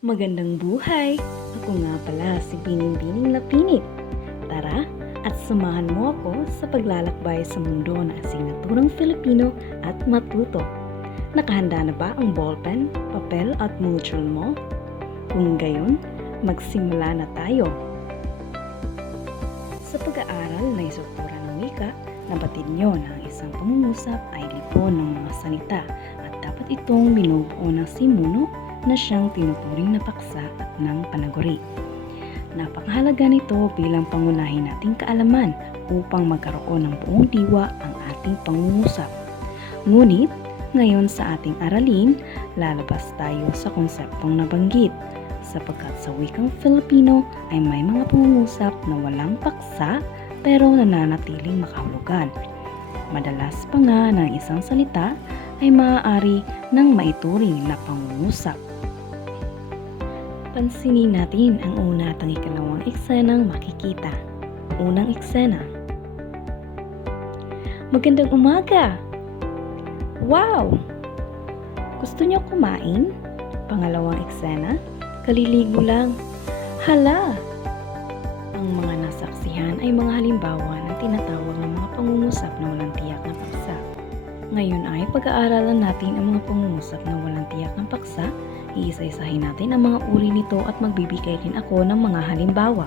Magandang buhay! Ako nga pala si Bining Lapinit. Tara at samahan mo ako sa paglalakbay sa mundo ng asignaturang Filipino at matuto. Nakahanda na ba ang ballpen, papel at module mo? Kung gayon, magsimula na tayo. Sa pag-aaral na istruktura ng wika, nabatid nyo na ang isang pangungusap ay lipon ng mga salita at dapat itong binubuo ng simuno na siyang tinuturing na paksa at ng panaguri. Napakahalaga nito bilang pangunahin nating kaalaman upang magkaroon ng buong diwa ang ating pangungusap. Ngunit, ngayon sa ating aralin, lalabas tayo sa konseptong nabanggit sapagkat sa wikang Filipino ay may mga pangungusap na walang paksa pero nananatiling makahulugan. Madalas pa nga ng isang salita ay maaari ng maituring na pangungusap. Pansinin natin ang una at ang ikalawang eksenang makikita. Unang eksena. Magandang umaga! Wow! Gusto niyo kumain? Pangalawang eksena. Kaliligo lang. Hala! Ang mga nasaksihan ay mga halimbawa ng tinatawag ng mga pangungusap na walang tiyak na paksa. Ngayon ay pag-aaralan natin ang mga pangungusap na walang tiyak ng paksa. Iisa-isahin natin ang mga uri nito at magbibigay din ako ng mga halimbawa.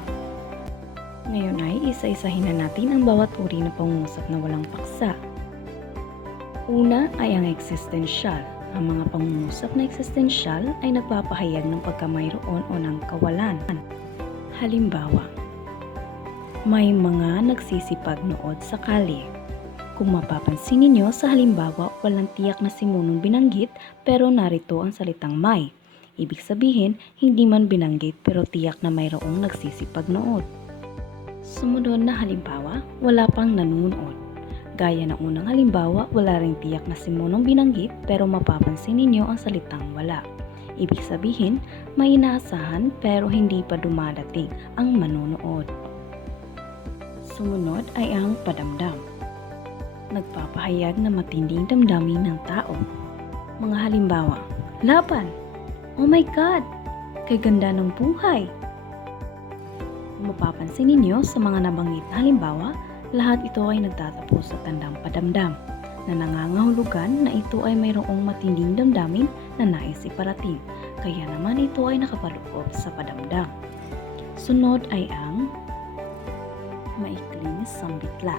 Ngayon ay isa-isahin na natin ang bawat uri ng pangungusap na walang paksa. Una ay ang existential. Ang mga pangungusap na existential ay nagpapahayag ng pagkamayroon o ng kawalan. Halimbawa, may mga nagsisipag nood sa kalye. Kung mapapansin ninyo sa halimbawa, walang tiyak na simunong binanggit pero narito ang salitang may. Ibig sabihin, hindi man binanggit pero tiyak na mayroong nagsisipag nood. Sumunod na halimbawa, wala pang nanunood. Gaya ng unang halimbawa, wala ring tiyak na simunong binanggit pero mapapansin ninyo ang salitang wala. Ibig sabihin, may inaasahan pero hindi pa dumadating ang manunood. Sumunod ay ang padamdam. Nagpapahayag na matinding damdamin ng tao. Mga halimbawa, laban! Oh my God! Kay ganda ng buhay! Mapapansin ninyo sa mga nabanggit na halimbawa, lahat ito ay nagtatapos sa tandang padamdam na nangangahulugan na ito ay mayroong matinding damdamin na nais iparating, kaya naman ito ay nakapaloob sa padamdam. Sunod ay ang maikling sambitla.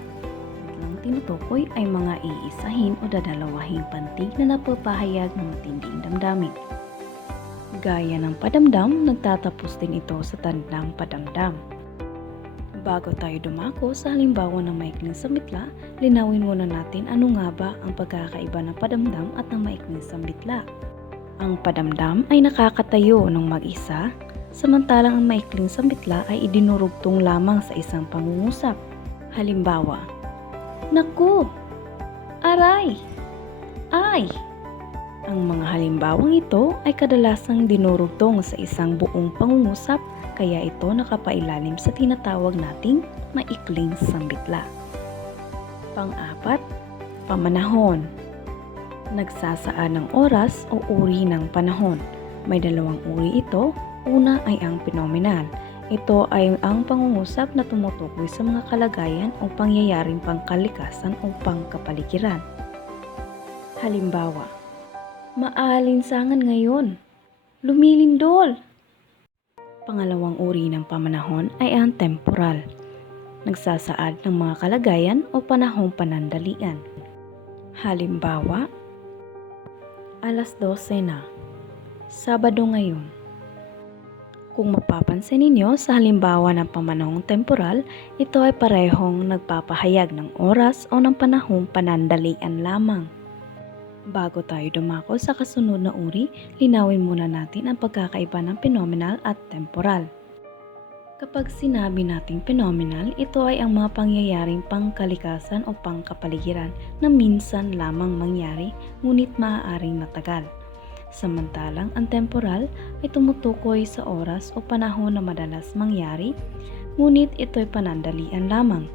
Ang tinutukoy ay mga iisahin o dadalawahing pantig na napapahayag ng matinding damdamin. Gaya ng padamdam, nagtatapos din ito sa tandang padamdam. Bago tayo dumako sa halimbawa ng maikling sambitla, linawin muna natin ano nga ba ang pagkakaiba ng padamdam at ng maikling sambitla. Ang padamdam ay nakakatayo ng mag-isa, samantalang ang maikling sambitla ay idinurugtong lamang sa isang pangungusap. Halimbawa, naku! Aray! Ay! Ang mga halimbawang ito ay kadalasang dinurugtong sa isang buong pangungusap kaya ito nakapailalim sa tinatawag nating maikling sambitla. Pang-apat, pamanahon. Nagsasaad ng oras o uri ng panahon. May dalawang uri ito. Una ay ang phenomenal. Ito ay ang pangungusap na tumutukoy sa mga kalagayan o pangyayaring pangkalikasan o pangkapaligiran. Halimbawa, maalinsangan ngayon, lumilindol. Pangalawang uri ng pamanahon ay ang temporal. Nagsasaad ng mga kalagayan o panahong panandalian. Halimbawa, alas 12 na, Sabado ngayon. Kung mapapansin ninyo sa halimbawa ng pamanahong temporal, ito ay parehong nagpapahayag ng oras o ng panahong panandalian lamang. Bago tayo dumako sa kasunod na uri, linawin muna natin ang pagkakaiba ng phenomenal at temporal. Kapag sinabi nating phenomenal, ito ay ang mga pangyayaring pangkalikasan o pangkapaligiran na minsan lamang mangyari ngunit maaaring matagal. Samantalang ang temporal ay tumutukoy sa oras o panahon na madalas mangyari, ngunit ito'y panandalian lamang.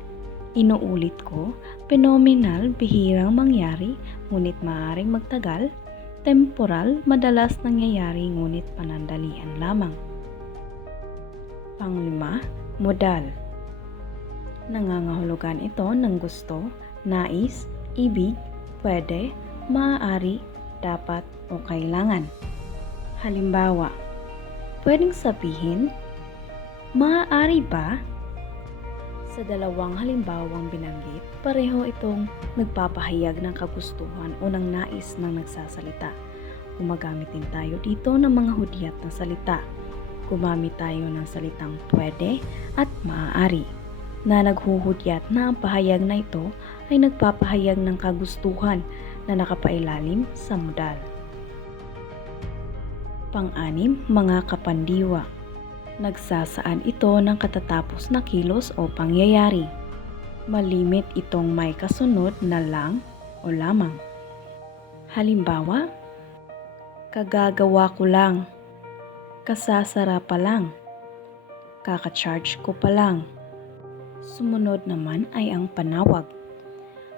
Inuulit ko, phenomenal bihirang mangyari, ngunit maaaring magtagal. Temporal, madalas nangyayari ngunit panandalian lamang. Panglima, modal. Nangangahulugan ito ng gusto, nais, ibig, pwede, maaari, dapat o kailangan. Halimbawa, pwedeng sabihin, maaari ba? Sa dalawang halimbawang binanggit, pareho itong nagpapahayag ng kagustuhan o ng nais ng nagsasalita. Gumagamit din tayo dito ng mga hudyat ng salita. Gumamit tayo ng salitang pwede at maaari, na naghuhudyat na ang pahayag na ito ay nagpapahayag ng kagustuhan na nakapailalim sa modal. Pang-anim, mga kapandiwa. Nagsasaan ito ng katatapos na kilos o pangyayari. Malimit itong may kasunod na lang o lamang. Halimbawa, kagagawa ko lang, kasasara pa lang, kaka-charge ko pa lang. Sumunod naman ay ang panawag.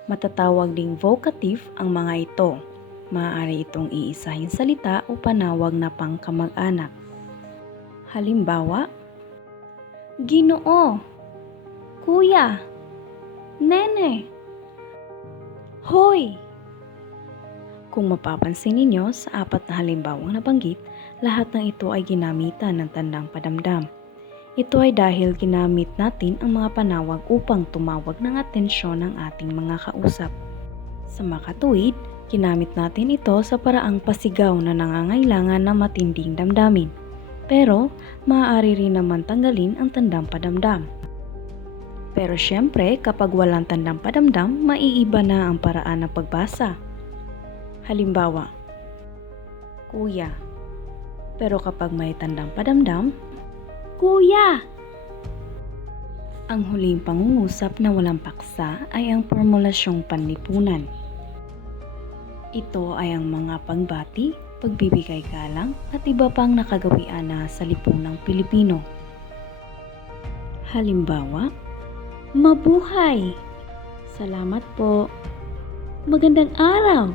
Matatawag ding vocative ang mga ito. Maaari itong iisahing salita o panawag na pangkamag-anak. Halimbawa, Ginoo, Kuya, Nene, Hoy. Kung mapapansin ninyo sa apat na halimbawang nabanggit, lahat ng ito ay ginamitan ng tandang padamdam. Ito ay dahil ginamit natin ang mga panawag upang tumawag ng atensyon ng ating mga kausap. Sa makatuwid, ginamit natin ito sa paraang pasigaw na nangangailangan ng matinding damdamin. Pero, maaari rin naman tanggalin ang tandang padamdam. Pero syempre, kapag walang tandang padamdam, maiiba na ang paraan ng pagbasa. Halimbawa, Kuya. Pero kapag may tandang padamdam, Kuya! Ang huling pangungusap na walang paksa ay ang formulasyong panlipunan. Ito ay ang mga pagbati, pagbibigay galang at iba pang nakagawian na sa lipunang Pilipino. Halimbawa, mabuhay! Salamat po! Magandang araw!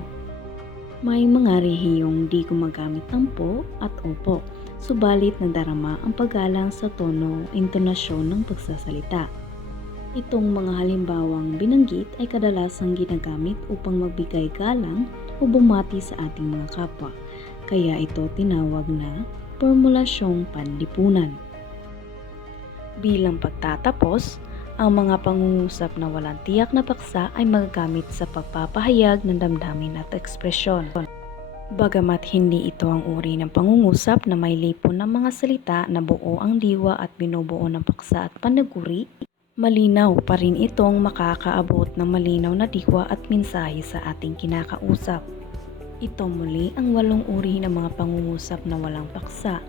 May mga rehiyong di gumagamit ng po at opo, subalit nadarama ang paggalang sa tono o intonasyon ng pagsasalita. Itong mga halimbawang binanggit ay kadalasang ginagamit upang magbigay galang o bumati sa ating mga kapwa. Kaya ito tinawag na formulasyong panlipunan. Bilang pagtatapos, ang mga pangungusap na walang tiyak na paksa ay magagamit sa pagpapahayag ng damdamin at ekspresyon. Bagamat hindi ito ang uri ng pangungusap na may lipon ng mga salita na buo ang diwa at binubuo ng paksa at panaguri, malinaw pa rin itong makakaabot ng malinaw na diwa at mensahe sa ating kinakausap. Ito muli ang 8 uri ng mga pangungusap na walang paksa.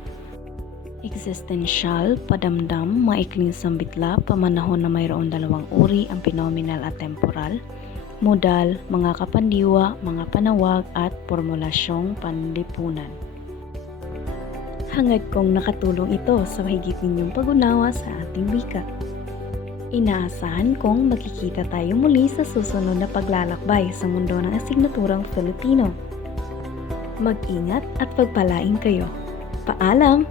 Existential, padamdam, maikling sambitla, pamanahon na mayroon 2 uri, ang phenomenal at temporal, modal, mga kapandiwa, mga panawag at formulasyong panlipunan. Hangad kong nakatulong ito sa mahigit ninyong pag-unawa sa ating wika. Inaasahan kong makikita tayo muli sa susunod na paglalakbay sa mundo ng asignaturang Filipino. Mag-ingat at pagpalain kayo. Paalam!